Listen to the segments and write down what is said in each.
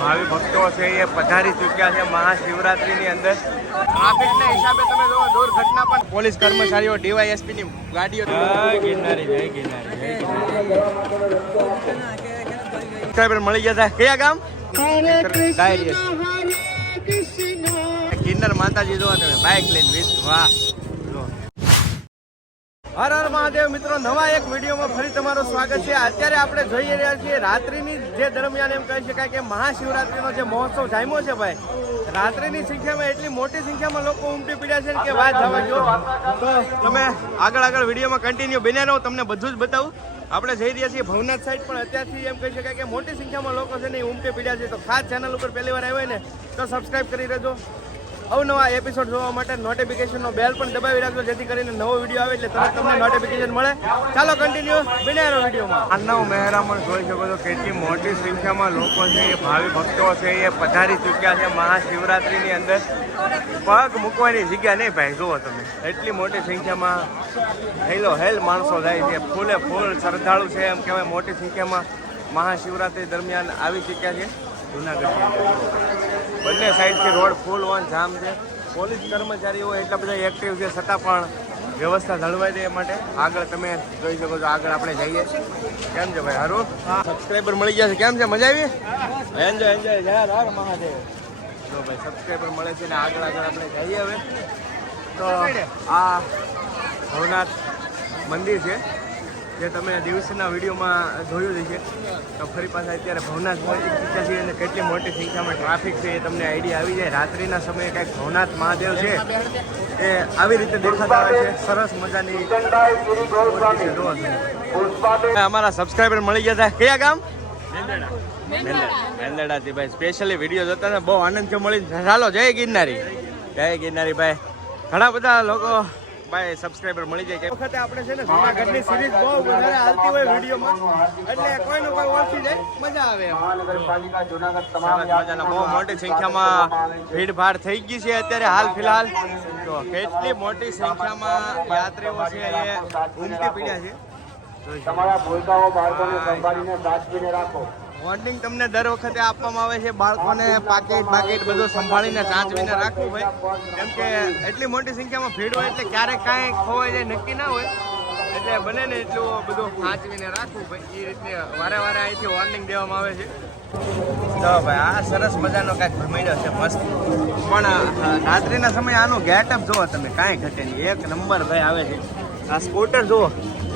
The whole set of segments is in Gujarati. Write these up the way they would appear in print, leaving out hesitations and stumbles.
ભાવિ ભક્તો છે એ પધારી ચૂક્યા છે મહાશિવરાત્રીની અંદર. ટ્રાફિકના હિસાબે તમે જો દુર્ઘટના પણ પોલીસ કર્મચારીઓ ડીવાયએસપી ની ગાડીઓ. જય ગિરનારી, જય ગિરનારી, જય ગિરનારી. મળી જતા કયા ગામ? ગિરનાર માતાજી જોવા તમે બાઇક લઈને. વાહ. હર હર મહાદેવ મિત્રો, નવા એક વિડીયોમાં ફરી તમારું સ્વાગત છે. અત્યારે આપણે જોઈ રહ્યા છીએ રાત્રિની જે દરમિયાન એમ કહી શકાય કે મહાશિવરાત્રીનો જે મહોત્સવ જામ્યો છે ભાઈ. રાત્રિની સંખ્યામાં એટલી મોટી સંખ્યામાં લોકો ઉમટી પડ્યા છે કે વાત જવા દો. તો તમે આગળ વિડીયોમાં કન્ટિન્યુ બન્યા રહો, તમને બધું જ બતાવું. આપણે જઈ રહ્યા છીએ ભવનાથ સાઈડ, પણ અત્યારથી એમ કહી શકાય કે મોટી સંખ્યામાં લોકો છે ને ઉમટી પડ્યા છે. તો ખાસ ચેનલ ઉપર પહેલી વાર આવ્યો હોય ને તો સબસ્ક્રાઈબ કરી દેજો. અવનવા એપિસોડ જોવા માટે નોટિફિકેશનનો બેલ પણ દબાવી રાખજો, જેથી કરીને નવો વિડીયો આવે એટલે તરત તમને નોટિફિકેશન મળે. ચાલો કન્ટિન્યુ બન્યા રહો વિડીયોમાં. આજના મહેરામણ જોઈ શકો છો કેટલી મોટી સંખ્યામાં લોકો છે એ ભાવિ ભક્તો છે એ પધારી ચૂક્યા છે મહાશિવરાત્રીની અંદર. પગ મૂકવાની જગ્યા નહીં ભાઈ, જુઓ તમે એટલી મોટી સંખ્યામાં હેલ માણસો જાય છે. ફૂલે ફૂલ શ્રદ્ધાળુ છે એમ કહેવાય. મોટી સંખ્યામાં મહાશિવરાત્રી દરમિયાન આવી ચૂક્યા છે જૂનાગઢની અંદર. બંને સાઈડથી રોડ ફૂલ ઓન જામ છે. પોલીસ કર્મચારીઓ એટલા બધા એક્ટિવ છે, છતાં પણ વ્યવસ્થા જળવાઈ દે એ માટે આગળ તમે જોઈ શકો છો. આગળ આપણે જઈએ. કેમ છે ભાઈ? હારું સબસ્ક્રાઈબર મળી ગયા છે. કેમ છે? મજા આવી? એન્જોય જય હર મહાદેવ. તો ભાઈ સબસ્ક્રાઈબર મળે છે ને આગળ આપણે જઈએ હવે. તો આ ભવનાથ મંદિર છે જે તમે દિવસના વિડીયોમાં જોયું જ છે. તો ફરી પાછા અત્યારે ભવનાથ પહોંચી ચૂક્યા છીએ અને કેટલી મોટી સંખ્યામાં ટ્રાફિક છે એ તમને આઈડિયા આવી જાય. રાત્રિના સમયે કંઈક ભવનાથ મહાદેવ છે એ આવી રીતે દેખાતા હોય છે. સરસ મજાની અમારા સબસ્ક્રાઈબર મળી ગયા હતા. કયા ગામ? મેંદરડાથી ભાઈ સ્પેશિયલી વિડીયો જોતા હતા, બહુ આનંદ થયો મળી. ચાલો જય ગિરનારી, જય ગિરનારી ભાઈ. ઘણા બધા લોકો ભાઈ સબસ્ક્રાઈબર મળી જાય. કે વખતે આપણે છે ને જૂનાગઢની સિરીઝ બહુ વધારે હાલતી હોય વિડીયોમાં, એટલે કોઈનું કોઈ ઓળખી જાય, મજા આવે. મજાના બહુ મોટી સંખ્યામાં ભીડભાડ થઈ ગઈ છે અત્યારે હાલ ફિલહાલ. તો કેટલી મોટી સંખ્યામાં યાત્રીઓ છે એ ઉમટી પડ્યા છે. વોર્નિંગ તમને દર વખતે આપવામાં આવે છે, બાળકોને પાકેટ બધું સંભાળીને સાચવીને રાખવું ભાઈ. કેમ કે એટલી મોટી સંખ્યામાં ભીડ હોય એટલે ક્યારેક કાંઈ ખોવાઈ જાય નક્કી ના હોય, એટલે બને ને એટલું બધું સાચવીને રાખવું ભાઈ. એ રીતે વારે અહીંથી વોર્નિંગ દેવામાં આવે છે. તો ભાઈ આ સરસ મજાનો કાંઈક મળ્યો છે મસ્ત, પણ રાત્રિના સમયે આનું ગેટઅપ જુઓ તમે, કાંઈ ઘટે નહીં. એક નંબર ભાઈ આવે છે. આ સ્કૂટર જુઓ,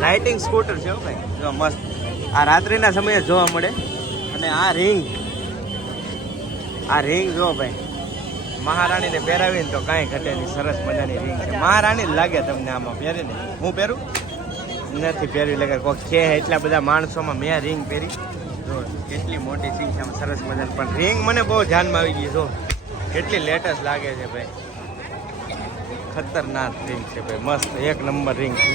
લાઇટિંગ સ્કૂટર છે ભાઈ, જો મસ્ત. આ રાત્રિના સમયે જોવા મળે. અને આ રિંગ જો ભાઈ, મહારાણીને પહેરાવીને તો કાંઈ ઘટે નહીં. સરસ મજાની રિંગ છે. મહારાણી જ લાગે તમને આમાં પહેરીને. હું પહેરું નથી પહેરવી લાગે કોઈક છે એટલા બધા માણસોમાં મેં રિંગ પહેરી. જો કેટલી મોટી સંખ્યામાં સરસ મજાની, પણ રિંગ મને બહુ ધ્યાનમાં આવી ગઈ. જો કેટલી લેટેસ્ટ લાગે છે ભાઈ, ખતરનાક રિંગ છે ભાઈ, મસ્ત એક નંબર રિંગ છે.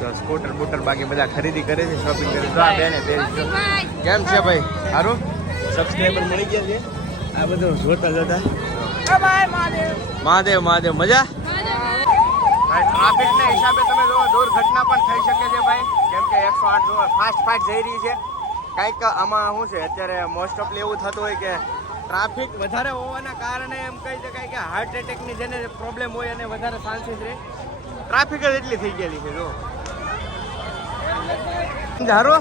તો સ્કૂટર બૂટર બાકી બધા ખરીદી કરે છે, શોપિંગ કરે છે. આ બેને પહેરી. કેમ છે ભાઈ? સારું સબસ્ક્રાઈબર મળી ગયા છે. આ બધું જોતા મહાદેવ મજા. ટ્રાફિકના હિસાબે તમે જો દુર્ઘટના પણ થઈ શકે છે ભાઈ, કેમ કે 108 જો ફાસ્ટ જઈ રહી છે. કંઈક આમાં શું છે અત્યારે મોસ્ટ ઓફલી એવું થતું હોય કે ટ્રાફિક વધારે હોવાના કારણે એમ કહી શકાય કે હાર્ટ એટેકની જેને પ્રોબ્લેમ હોય અને વધારે ચાન્સીસ રહે. ટ્રાફિક જ એટલી થઈ ગયેલી છે. જો ધારો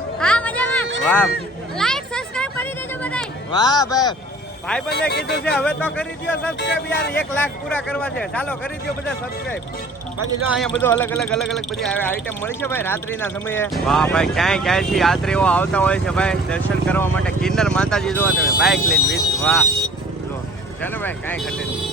વાહ વાહ ભાઈ બંને કીધું છે હવે તો કરી દો સબસ્ક્રાઇબ યાર. 1 લાખ પૂરા કરવા છે. ચાલો કરી દો બધા સબસ્ક્રાઇબ. બાકી જો અહીંયા બધું અલગ બધી આઈટમ મળી છે ભાઈ રાત્રિના સમયે. વાહ ભાઈ ક્યાંયથી યાત્રીઓ આવતા હોય છે ભાઈ દર્શન કરવા માટે. ગિરનાર માતાજી જોવા તમે બાઇક લઈને. વાહ જો ચાલો ભાઈ કાંઈ ઘટે નહીં.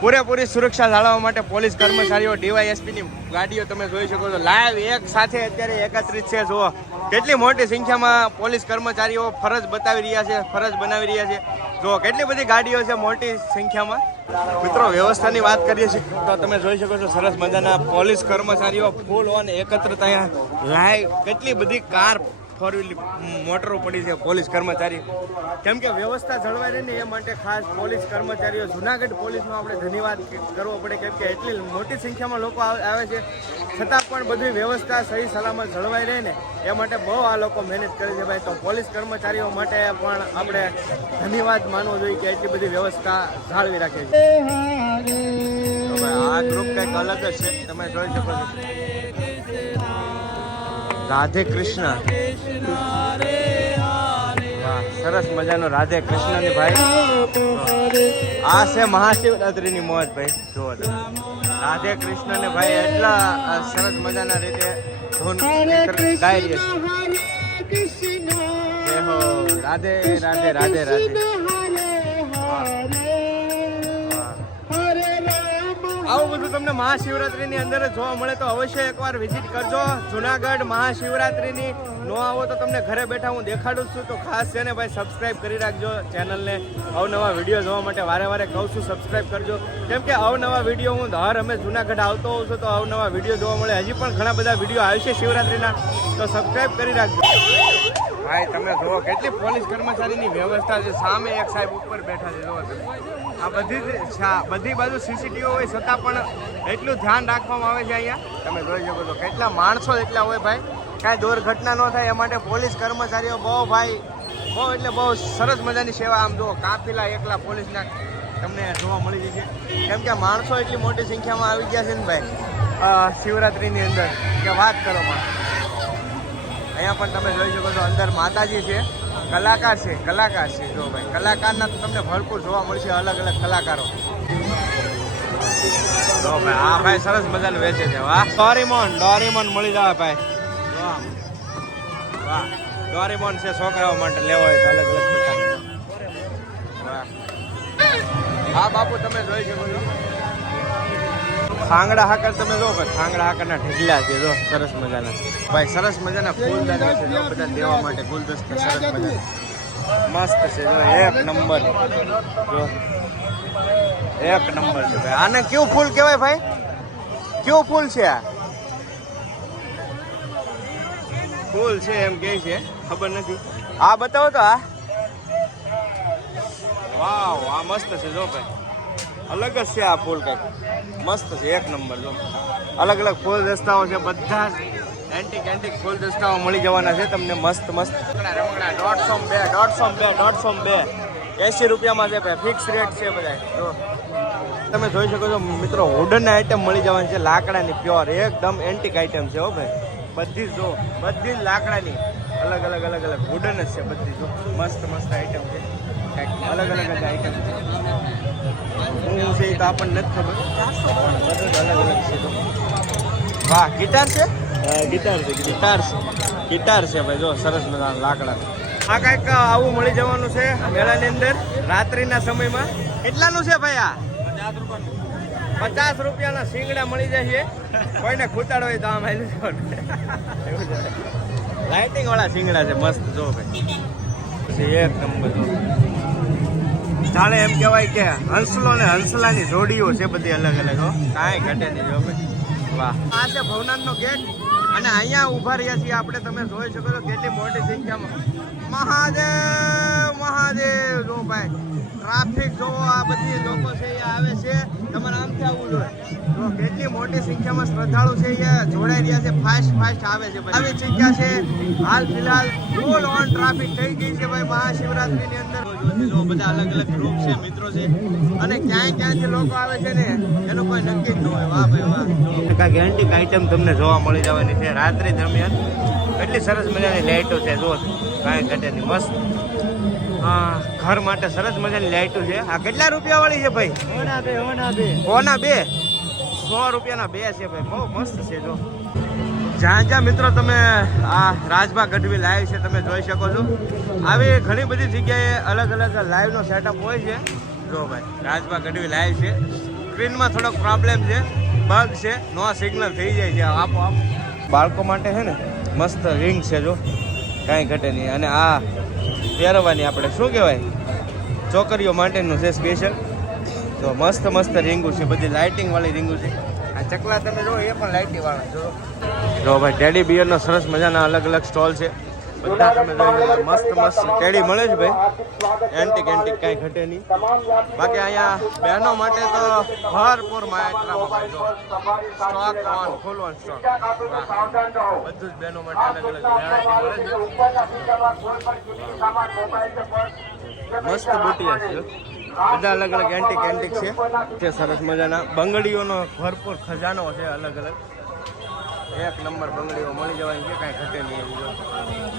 પૂરેપૂરી સુરક્ષા જાળવવા માટે પોલીસ કર્મચારીઓ ડીવાયએસપી ની ગાડીઓ તમે જોઈ શકો છો. લાઈવ એક સાથે અત્યારે એકત્રિત છે. જુઓ કેટલી મોટી સંખ્યામાં પોલીસ કર્મચારીઓ ફરજ બનાવી રહ્યા છે. જુઓ કેટલી બધી ગાડીઓ છે મોટી સંખ્યામાં. મિત્રો વ્યવસ્થાની વાત કરીએ છીએ તો તમે જોઈ શકો છો સરસ મજાના પોલીસ કર્મચારીઓ ફૂલ ઓન એકત્રિત અહીંયા લાઈવ કેટલી બધી કાર 4 વ્હીલ મોટરો પડી છે પોલીસ કર્મચારી, કેમ કે વ્યવસ્થા જળવાઈ રહે ને એ માટે ખાસ પોલીસ કર્મચારીઓ જુનાગઢ પોલીસનો આપણે ધન્યવાદ કરવો પડે, કેમ કે એટલી મોટી સંખ્યામાં લોકો આવે છે છતાં પણ બધી વ્યવસ્થા સહી સલામત જળવાઈ રહે ને એ માટે બહુ આ લોકો મહેનત કરે છે ભાઈ. તો પોલીસ કર્મચારીઓ માટે પણ આપણે ધન્યવાદ માનવો જોઈએ કે એટલી બધી વ્યવસ્થા જાળવી રાખે છે. આ ગ્રુપ કંઈક અલગ જ છે, તમે જોઈ શકો છો. રાધે કૃષ્ણ, વાહ સરસ મજાનો રાધે કૃષ્ણની ભાઈ. આ છે મહાશિવરાત્રીની મોજ ભાઈ. જુઓ રાધે કૃષ્ણ ને ભાઈ એટલા સરસ મજાના રીતે ધૂન ગાઈ રહ્યા છે. રાધે રાધે રાધે રાધે. આવું બધું તમને મહાશિવરાત્રીની અંદર જ જોવા મળે તો અવશ્ય એકવાર વિઝિટ કરજો જુનાગઢ મહાશિવરાત્રીની. ન આવો તો તમને ઘરે બેઠા હું દેખાડું છું, તો ખાસ છે ને ભાઈ સબસ્ક્રાઈબ કરી રાખજો ચેનલને. અવનવા વિડીયો જોવા માટે વારે વારે કહું છું સબસ્ક્રાઈબ કરજો, કેમ કે અવનવા વિડીયો હું હર હંમેશ જુનાગઢ આવતો હોઉં છું તો અવનવા વિડીયો જોવા મળે. હજી પણ ઘણા બધા વિડીયો આવશે શિવરાત્રીના, તો સબસ્ક્રાઈબ કરી રાખજો. ભાઈ તમે જુઓ કેટલી પોલીસ કર્મચારીની વ્યવસ્થા છે. સામે એક સાહેબ ઉપર બેઠા છે, જુઓ તમે. આ બધી બાજુ સીસીટીવી હોય છતાં પણ એટલું ધ્યાન રાખવામાં આવે છે અહીંયા, તમે જોઈ શકો છો. કેટલા માણસો એટલા હોય ભાઈ, કાંઈ દુર્ઘટના ન થાય એ માટે પોલીસ કર્મચારીઓ બહુ ભાઈ બહુ એટલે બહુ સરસ મજાની સેવા. આમ જુઓ કાફિલા એકલા પોલીસના તમને જોવા મળી છે, કેમ કે માણસો એટલી મોટી સંખ્યામાં આવી ગયા છે ને ભાઈ શિવરાત્રીની અંદર કે વાત કરો માં. અહીંયા પણ તમે જોઈ શકો છો અંદર માતાજી છે, કલાકાર છે જો ભાઈ. કલાકારના તો તમને ભરપૂર જોવા મળશે, અલગ અલગ કલાકારો. તો ભાઈ આ ભાઈ સરસ મજાનું વેચે છે. વાહ ડોરેમોન મળી જાય ભાઈ. વાહ ડોરેમોન છે છોકરાઓ માટે લેવો હોય તો અલગ અલગ પ્રકારના. વાહ હા બાપુ તમે જોઈ શકો છો. ખાંગડા હાકર તમે જો ભાઈ, ખાંગડા હાકરના ઢીકલા છે જો સરસ મજાના ભાઈ. સરસ મજાના ફૂલદાની છે જો બધા દેવા માટે ગુલદસ્તા સરસ મજાના મસ્ત છે જો એક નંબર. જો એક નંબર છે ભાઈ. આને કેવું ફૂલ કહેવાય ભાઈ? કેવું ફૂલ છે આ? ફૂલ છે એમ કે છે, ખબર નથી. આ બતાવો તો. આ વાવ આ મસ્ત છે જો ભાઈ, અલગ જ છે આ ફૂલ કંઈક મસ્ત છે એક નંબર. જો અલગ અલગ ફૂલ દસ્તાઓ છે, બધા એન્ટિક ફૂલ દસ્તાઓ મળી જવાના છે તમને મસ્ત મસ્ત. રમકડા 150 80 રૂપિયામાં છે ભાઈ, ફિક્સ રેટ છે બધા. જો તમે જોઈ શકો છો મિત્રો, વુડન આઈટમ મળી જવાની છે, લાકડાની પ્યોર એકદમ એન્ટિક આઈટમ છે હો ભાઈ. બધી જો બધી જ લાકડાની અલગ અલગ વુડન જ છે બધી. જો મસ્ત આઈટમ છે, અલગ અલગ આઈટમ છે. હું છે તો આપણને નથી ખબર, બધું અલગ અલગ છે. તો વાહ ગિટાર છે, ગિટાર છે ભાઈ. જો સરસ મજાના લાકડા. આ કાંઈક આવું મળી જવાનું છે મેળાની અંદર રાત્રિના સમયમાં. કેટલાનું છે ભાઈ આ? 50 રૂપિયાના શીંગડા મળી જાય છે. કોઈને ખૂતાડો હોય તો આમ આવી લાઇટિંગ વાળા શીંગડા છે મસ્ત. જો ભાઈ એક નંબર. જો ચાલે એમ કહેવાય કે હંસલો ને હંસલાની જોડીઓ છે બધી અલગ અલગ. કાંઈ ઘટે નહીં. જો ભાઈ વાહ. આ છે ભવનાથનો ગેટ અને અહીંયા ઊભા રહ્યા છીએ આપણે. તમે જોઈ શકો છો કેટલી મોટી સંખ્યામાં મહાદેવ. જો ભાઈ ટ્રાફિક જોવો, આ બધી લોકો છે એ આવે છે, તમારે આમથી આવવું જોઈએ. તો કેટલી મોટી સંખ્યામાં શ્રદ્ધાળુ છે એ જોડાઈ રહ્યા છે, ફાસ્ટ આવે છે. આવી જગ્યા છે હાલ ફિલહાલ ફૂલ ઓન ટ્રાફિક થઈ ગઈ છે ભાઈ મહાશિવરાત્રીની અંદર. જો બધા અલગ અલગ ગ્રુપ છે, મિત્રો છે, અને ક્યાંયથી લોકો આવે છે ને એનું કોઈ નક્કી જ ન હોય. વાહ ભાઈ વાહ. કાંઈક એન્ટિક આઈટમ તમને જોવા મળી જવાની છે રાત્રિ દરમિયાન. એટલી સરસ મજાની લાઇટો છે, જો કાંઈ ઘટે નહીં મસ્ત. ઘર માટે સરસ મજાની લાઇટો છે. આ કેટલા રૂપિયા વાળી છે ભાઈ? ઓના બે 100 રૂપિયાના 2 છે ભાઈ. બહુ મસ્ત છે. જો જ્યાં મિત્રો તમે આ રાજભા ગઢવી લાઈવ છે તમે જોઈ શકો છો. આવી ઘણી બધી જગ્યાએ અલગ અલગ લાઈવનો સેટઅપ હોય છે. જો ભાઈ રાજભા ગઢવી લાઈવ છે. સ્ક્રીનમાં થોડોક પ્રોબ્લેમ છે, બગ છે, નો સિગ્નલ થઈ જાય છે આપોઆપ. બાળકો માટે છે ને મસ્ત રિંગ છે, જો કાંઈ ઘટે નહીં. અને આ પહેરવાની આપણે શું કહેવાય છોકરીઓ માટેનું છે સ્પેશિયલ. તો મસ્ત રીંગું છે, બધી લાઇટિંગ વાળી રીંગું છે. આ ચકલા તમે જો એ પણ લાઇટિંગ વાળા જો ભાઈ. ટેડી બિયરનો સરસ મજાના અલગ અલગ સ્ટોલ છે. બધા તમે જોઈ લો મસ્ત મસ્ત કેડી મળે છે ભાઈ, એન્ટિક કાંઈ ઘટે નહીં. બાકી અહીંયા બહેનો માટે તો ભરપૂર માત્રામાં ભાઈ જો stock on, full on stock. બધું જ બહેનો માટે અલગ અલગ વેરાયટી મળે છે. મસ્ત બુટિયા છે, બધા અલગ અલગ એન્ટિક છે. સરસ મજાના બંગડીઓનો ભરપૂર ખજાનો છે, અલગ અલગ એક નંબર બંગડીઓ મળી જવાની છે, કાંઈ ઘટે નહીં એવી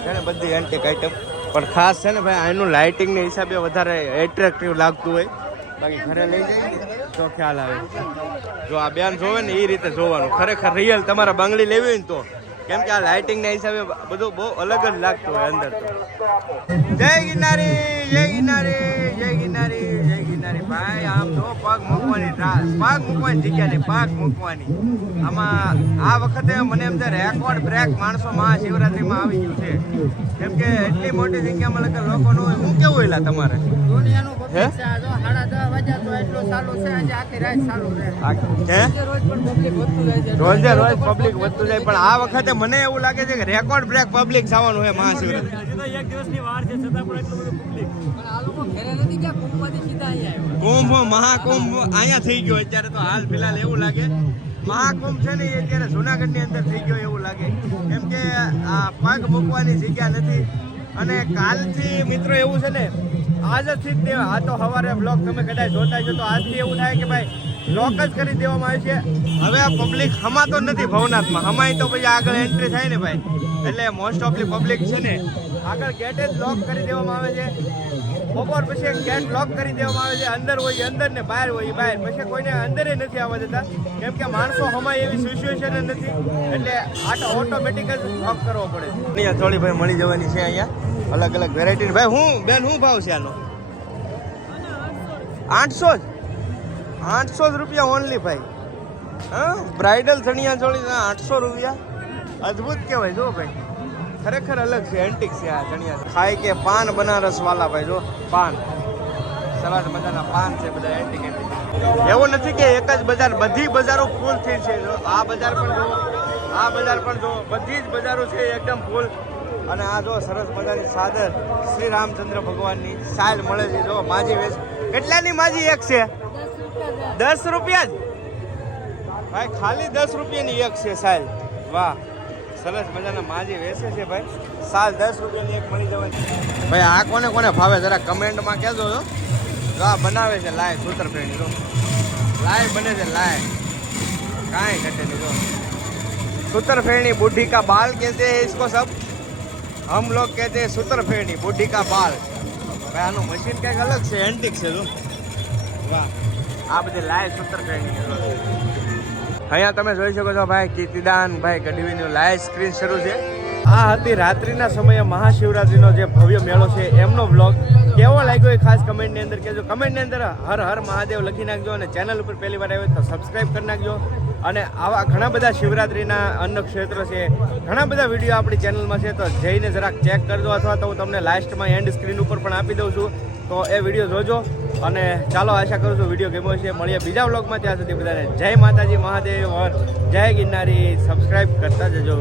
છે ને બધી એન્ટિક આઈટમ. પણ ખાસ છે ને ભાઈ આનું લાઇટિંગના હિસાબે વધારે એટ્રેક્ટિવ લાગતું હોય, બાકી ઘરે લઈ જાય ને તો ખ્યાલ આવે. જો આ બેન જોવે ને એ રીતે જોવાનું, ખરેખર રિયલ તમારે બંગડી લેવી હોય ને તો, કેમ કે આ લાઇટિંગના હિસાબે બધું બહુ અલગ જ લાગતું હોય અંદર તો. જય ગિરનારી, જય ગિરનારી, જય ગિરનારી, જય ગિરનારી. ભાઈ આમ જો પગ મૂકવાની પગ મૂકવાની જગ્યા નહીં, પગ મૂકવાની. આમાં આ વખતે મને એમ છે રેકોર્ડ બ્રેક માણસો મહાશિવરાત્રીમાં આવી ગયું છે, કેમ કે એટલી મોટી સંખ્યામાં લોકોનું હોય. હું કેવું એલા તમારે રોજે રોજ પબ્લિક વધતું જાય, પણ આ વખતે મને એવું લાગે છે કે રેકોર્ડ બ્રેક પબ્લિક થવાનું છે મહાશિવરાત્રી. એક દિવસની વાર છે છતાં પણ એટલું બધું પબ્લિક. કુંભ મહાકુંભ અહીંયા થઈ ગયો અત્યારે તો, હાલ ફિલહાલ એવું લાગે મહાકુંભ છે ને એ અત્યારે જુનાગઢ ની અંદર થઈ ગયો એવું લાગે, કેમ કે આ પગ મૂકવાની જગ્યા નથી. અને કાલથી મિત્રો એવું છે ને આજથી જ આ તો સવારે બ્લોગ તમે કદાચ જોતા છો તો આજથી એવું થાય કે ભાઈ બ્લોક જ કરી દેવામાં આવે છે. હવે આ પબ્લિક હમાતો નથી ભવનાથમાં, હમાય તો પછી આગળ એન્ટ્રી થાય ને ભાઈ, એટલે મોસ્ટ ઓફલી પબ્લિક છે ને આગળ ગેટ જ લોક કરી દેવામાં આવે છે. બપોર પછી ગેટ લોક કરી દેવામાં આવે છે, અંદર હોય અંદર ને બહાર હોય બહાર, પછી કોઈને અંદર નથી આવવા દેતા, કેમ કે માણસો હમાય એવી સિચ્યુએશન નથી, એટલે આ તો ઓટોમેટિક જ લોક કરવો પડે છે. અહીંયા થોડી ભાઈ મળી જવાની છે અહીંયા અલગ અલગ વેરાયટી. ભાઈ હું બેન શું ભાવ છે આનો? 800 જ, 800 રૂપિયા ઓનલી ભાઈ. હા, બ્રાઇડલ ચણિયા ચોળી 800 રૂપિયા, અદ્ભુત કહેવાય. જો ભાઈ ખરેખર અલગ છે, એન્ટિક છે આ ચણિયા. ખાય કે પાન બનારસ વાલા ભાઈ, જો પાન સરસ મજાના પાન છે, બધા એન્ટિક. એવું નથી કે એક જ બજાર, બધી બજારો ફૂલ થઈ છે. જો આ બજાર પણ જો, આ બજાર પણ જો, બધી જ બજારો છે એકદમ ફૂલ. અને આ જો સરસ મજાની સાદર શ્રી રામચંદ્ર ભગવાનની સાલ મળે છે. જો માજી વેચ, કેટલાની માજી એક છે? 10 રૂપિયા જ ભાઈ, ખાલી 10 રૂપિયાની એક છે સાલ. વાહ, સરસ મજાના માજી વેચે છે ભાઈ, સાલ 10 રૂપિયાની એક મળી જવાની. ભાઈ આ કોને કોને ભાવે જરા કમેન્ટમાં કહેજો. જો આ બનાવે છે લાય સૂત્રફેણી, જો લાય બને છે લાય, કાંઈ ઘટે નહીં. જો सूत्रफेरनी बुढ़ी का बाल कहते हैं इसको, सब हम लोग कहते हैं सूत्रफेरनी बुढ़ी का बाल. भाई આનું મશીન કંઈક અલગ છે, એન્ટિક છે. જો વાહ, આ બધી લાય સૂત્રફેરની. અહીંયા તમે જોઈ શકો છો ભાઈ કીર્તિદાન ભાઈ ગઢવીનું લાઈવ સ્ક્રીન શરૂ છે. આ હતી રાત્રિના સમયે મહાશિવરાત્રીનો જે ભવ્ય મેળો છે એમનો વ્લોગ. કેવો લાગ્યો એ ખાસ કમેન્ટની અંદર કહેજો. કમેન્ટની અંદર હર હર મહાદેવ લખી નાખજો, અને ચેનલ ઉપર પહેલી વાર આવ્યો તો સબસ્ક્રાઈબ કરી નાખજો. અને આવા ઘણા બધા શિવરાત્રિના અન્ય ક્ષેત્રો છે, ઘણા બધા વિડીયો આપણી ચેનલમાં છે, તો જઈને જરાક ચેક કરજો, અથવા તો હું તમને લાસ્ટમાં એન્ડ સ્ક્રીન ઉપર પણ આપી દઉં છું, તો એ વિડીયો જોજો. અને ચાલો આશા કરું છું વિડીયો ગમ્યો છે. મળીએ બીજા વ્લોગમાં, ત્યાં સુધી બધાને જય માતાજી, મહાદેવ, જય ગિરનારી. સબસ્ક્રાઈબ કરતા જજો.